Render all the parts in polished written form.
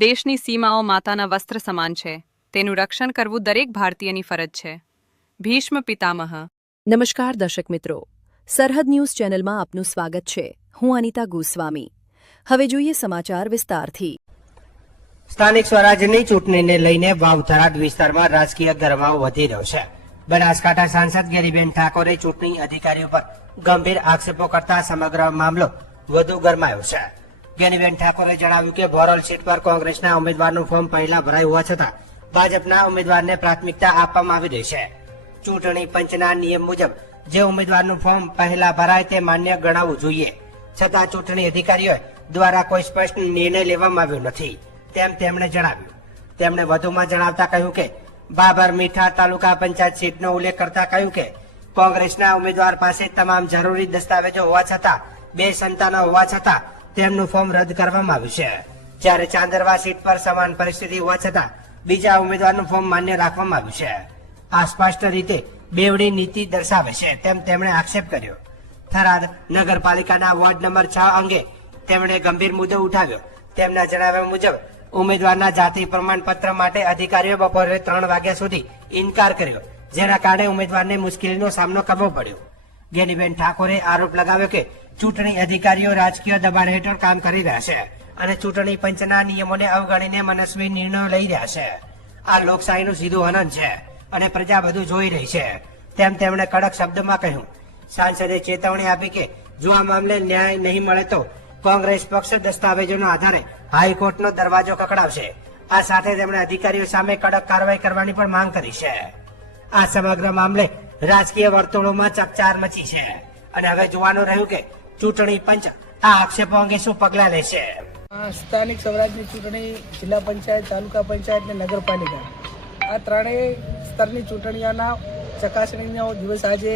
દેશની સીમાઓ માતાના વસ્ત્ર સમાન છે. તેનું રક્ષણ કરવું દરેક ભારતીયની ફરજ છે. ભીષ્મ પિતામહ. નમસ્કાર દર્શક મિત્રો, સરહદ ન્યૂઝ ચેનલમાં આપનું સ્વાગત છે. હું અનિતા ગોસ્વામી. હવે જોઈએ સમાચાર વિસ્તારથી. સ્થાનિક સ્વરાજ્યની ચૂંટણીને લઈને વાવ થરાદ વિસ્તારમાં રાજકીય ગરમાવો વધી રહ્યો છે. બનાસકાંઠા સાંસદ ગેરીબેન ઠાકોરે ચૂંટણી અધિકારીઓ પર ગંભીર આક્ષેપો કરતા સમગ્ર મામલો વધુ ગરમાયો છે. ગેરીબેન ઠાકોરે જણાવ્યું કે બોરલ સીટ પર કોંગ્રેસના ઉમેદવારનું ફોર્મ પહેલા ભરાયું હોવા છતાં ભાજપના ઉમેદવારને પ્રાથમિકતા આપવામાં આવી રહી છે. ચૂંટણી પંચના નિયમ મુજબ જે ઉમેદવારનું ફોર્મ પહેલા ભરાય તે માન્ય ગણાવવું જોઈએ, છતાં ચૂંટણી અધિકારીઓ દ્વારા કોઈ સ્પષ્ટ નિર્ણય લેવામાં આવ્યો નથી તેમ તેમણે જણાવ્યું. તેમણે વધુમાં જણાવતા કહ્યું કે બાબર મીઠા તાલુકા પંચાયત સીટનો ઉલ્લેખ કરતા કહ્યું કે કોંગ્રેસના ઉમેદવાર પાસે તમામ જરૂરી દસ્તાવેજો હોવા છતાં 2 સંતાનો હોવા છતાં તેમનું ફોર્મ રદ કરવામાં આવ્યું છે. જ્યારે ચાંદરવા સીટ પર સમાન પરિસ્થિતિ હોવા છતાં બીજા ઉમેદવારનું ફોર્મ માન્ય રાખવામાં આવ્યું છે. આ સ્પષ્ટ રીતે બેવડી નીતિ દર્શાવે છે તેમ તેમણે આક્ષેપ કર્યો. થરાદ નગરપાલિકાના વોર્ડ નંબર 6 અંગે તેમણે ગંભીર મુદ્દો ઉઠાવ્યો. તેમના જણાવ્યા મુજબ ઉમેદવારના જાતિ પ્રમાણપત્ર માટે અધિકારીઓ બપોરે 3 વાગ્યા સુધી ઇનકાર કર્યો, જેના કારણે ઉમેદવારને મુશ્કેલીનો સામનો કરવો પડ્યો. ગેનીબેન ઠાકોરે આરોપ લગાવ્યો કે ચૂંટણી અધિકારીઓ રાજકીય દબાણ હેઠળ કામ કરી રહ્યા છે અને ચૂંટણી પંચના નિયમોને અવગણીને મનસ્વી નિર્ણયો લઈ રહ્યા છે. આ લોકશાહીનું સીધું હનન છે અને પ્રજા બધું જોઈ રહી છે તેમ તેમણે કડક શબ્દમાં કહ્યું. સાંસદે ચેતવણી આપી કે જો આ મામલે ન્યાય નહીં મળે તો કોંગ્રેસ પક્ષ દસ્તાવેજોના આધારે હાઈકોર્ટનો દરવાજો ખખડાવશે. આ સાથે તેમણે અધિકારીઓ સામે કડક કાર્યવાહી કરવાની પણ માંગ કરી છે. આ સમગ્ર મામલે રાજકીય વર્તુળોમાં ચકચાર મચી છે અને હવે જોવાનું રહ્યું કે ચૂંટણી પંચ આ આક્ષેપો અંગે શું પગલાં લેશે. સ્થાનિક સ્વરાજની ચૂંટણી, જિલ્લા પંચાયત, તાલુકા પંચાયત અને નગરપાલિકા, આ ત્રણેય સ્તરની ચૂંટણીઓના ચકાસણીનો દિવસ આજે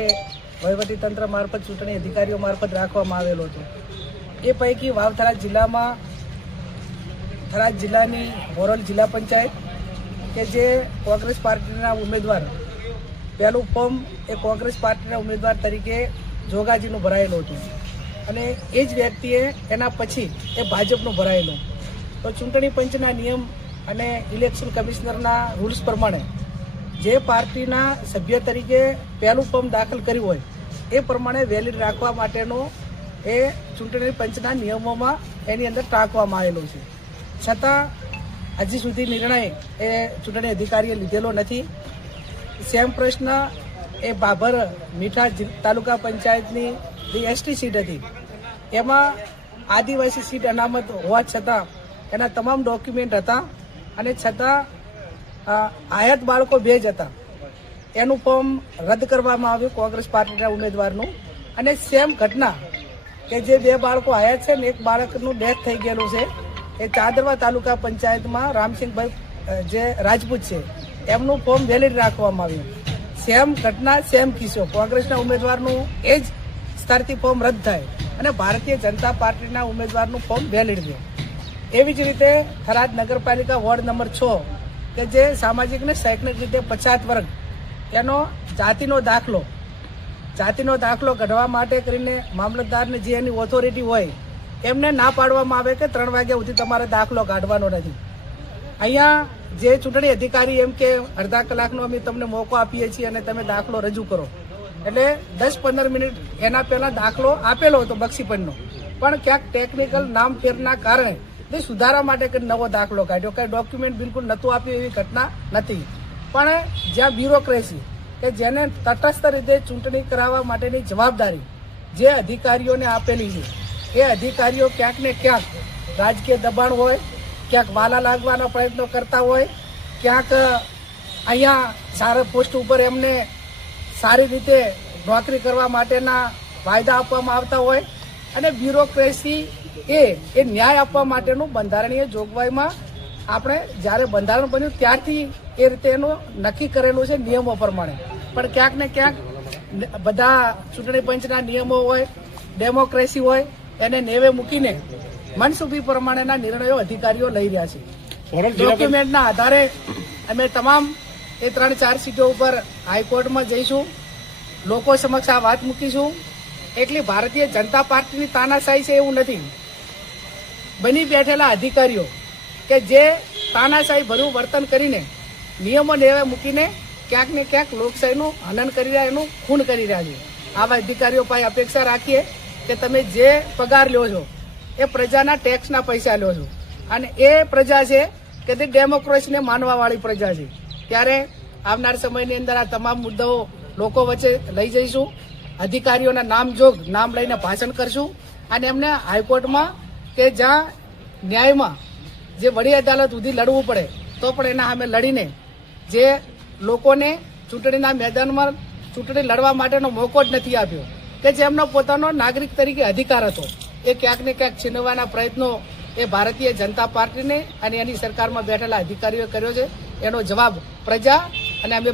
વહીવટીતંત્ર મારફત ચૂંટણી અધિકારીઓ મારફત રાખવામાં આવેલો હતો. એ પૈકી વાવ થરાદ જિલ્લામાં થરાદ જિલ્લાની બોરલ જિલ્લા પંચાયત કે જે કોંગ્રેસ પાર્ટીના ઉમેદવાર, પહેલું ફોર્મ એ કોંગ્રેસ પાર્ટીના ઉમેદવાર તરીકે જોગાજીનું ભરાયેલું હતું અને એ જ વ્યક્તિએ એના પછી એ ભાજપનું ભરાયેલું. તો ચૂંટણી પંચના નિયમ અને ઇલેક્શન કમિશનરના રૂલ્સ પ્રમાણે જે પાર્ટીના સભ્ય તરીકે પહેલું ફોર્મ દાખલ કર્યું હોય એ પ્રમાણે વેલિડ રાખવા માટેનો એ ચૂંટણી પંચના નિયમોમાં એની અંદર ટાંકવામાં આવેલો છે. છતાં હજી સુધી નિર્ણય એ ચૂંટણી અધિકારીએ લીધેલો નથી. સેમ પ્રશ્ન એ બાબર મીઠા તાલુકા પંચાયતની જે એસટી સીટ હતી એમાં આદિવાસી સીટ અનામત હોવા છતાં એના તમામ ડોક્યુમેન્ટ હતા અને છતાં આયાત બાળકો 2 જ હતા. એનું ફોર્મ રદ કરવામાં આવ્યું કોંગ્રેસ પાર્ટીના ઉમેદવારનું. અને સેમ ઘટના કે જે 2 બાળકો આયાત છે ને એક બાળકનું ડેથ થઈ ગયેલું છે, એ ચાંદરવા તાલુકા પંચાયતમાં રામસિંહભાઈ જે રાજપૂત છે એમનું ફોર્મ વેલિડ રાખવામાં આવ્યું. સેમ ઘટના, સેમ કિસ્સો, કોંગ્રેસના ઉમેદવારનું એ જ સ્તરથી ફોર્મ રદ થાય અને ભારતીય જનતા પાર્ટીના ઉમેદવારનું ફોર્મ વેલિડ રહે. એવી જ રીતે થરાદ નગરપાલિકા વોર્ડ નંબર 6 કે જે સામાજિક ને શૈક્ષણિક રીતે પછાત વર્ગ, એનો જાતિનો દાખલો કઢવા માટે કરીને મામલતદારને જે એની ઓથોરિટી હોય એમને ના પાડવામાં આવે કે 3 વાગ્યા સુધી તમારે દાખલો કાઢવાનો નથી. અહીંયા જે ચૂંટણી અધિકારી એમ કે અડધા કલાકનો અમે તમને મોકો આપીએ છીએ અને તમે દાખલો રજૂ કરો, એટલે 10-15 મિનિટ એના પહેલા દાખલો આપેલો હતો બક્ષીપણનો, પણ ક્યાંક ટેકનિકલ નામ ફેરના કારણે તે સુધારા માટે કંઈ નવો દાખલો કાઢ્યો, કંઈ ડોક્યુમેન્ટ બિલકુલ નહોતું આપ્યું એવી ઘટના નથી. પણ જ્યાં બ્યુરોક્રેસી કે જેને તટસ્થ રીતે ચૂંટણી કરાવવા માટેની જવાબદારી જે અધિકારીઓને આપેલી છે એ અધિકારીઓ ક્યાંક ને ક્યાંક રાજકીય દબાણ હોય, ક્યાંક વાલા લાગવાના પ્રયત્નો કરતા હોય, ક્યાંક અહીંયા સારા પોસ્ટ ઉપર એમને સારી રીતે નોકરી કરવા માટેના વાયદા આપવામાં આવતા હોય અને બ્યુરોક્રેસી એ ન્યાય આપવા માટેનું બંધારણીય જોગવાઈમાં આપણે જ્યારે બંધારણ બન્યું ત્યારથી એ રીતે એનું નક્કી કરેલું છે નિયમો પ્રમાણે. પણ ક્યાંક ને ક્યાંક બધા ચૂંટણી પંચના નિયમો હોય, ડેમોક્રેસી હોય, એને નેવે મૂકીને મનસુબી પ્રમાણેના નિર્ણયો અધિકારીઓ લઈ રહ્યા છે. ડોક્યુમેન્ટના આધારે અમે તમામ એ 3-4 સીટો ઉપર હાઈકોર્ટમાં જઈશું, લોકો સમક્ષ આ વાત મૂકીશું. એટલી ભારતીય જનતા પાર્ટીની તાનાશાહી છે એવું નથી. બની બેઠેલા અધિકારીઓ કે જે તાનાશાહી ભર્યું વર્તન કરીને નિયમો નેવે મૂકીને ક્યાંક ને ક્યાંક લોકશાહીનું હનન કરી રહ્યા, એનું ખૂન કરી રહ્યા છે. આવા અધિકારીઓ પાસે અપેક્ષા રાખીએ કે તમે જે પગાર લ્યો છો એ પ્રજાના ટેક્સના પૈસા લ્યો છો, અને એ પ્રજા છે કે તે ડેમોક્રેસીને માનવાવાળી પ્રજા છે. ત્યારે આવનાર સમયની અંદર આ તમામ મુદ્દાઓ લોકો વચ્ચે લઈ જઈશું. અધિકારીઓના નામ લઈને ભાષણ કરશું અને એમને હાઈકોર્ટમાં કે જ્યાં ન્યાયમાં જે વડી અદાલત સુધી લડવું પડે તો પણ એના સામે લડીને જે લોકોને ચૂંટણીના મેદાનમાં ચૂંટણી લડવા માટેનો મોકો જ નથી આપ્યો, કે જેમનો પોતાનો નાગરિક તરીકે અધિકાર હતો, એ ક્યાંક ને ક્યાંક છીનવવાના પ્રયત્નો એ ભારતીય જનતા પાર્ટીને અને એની સરકારમાં બેઠેલા અધિકારીઓ કર્યો છે. એનો જવાબ પ્રજા અને અમે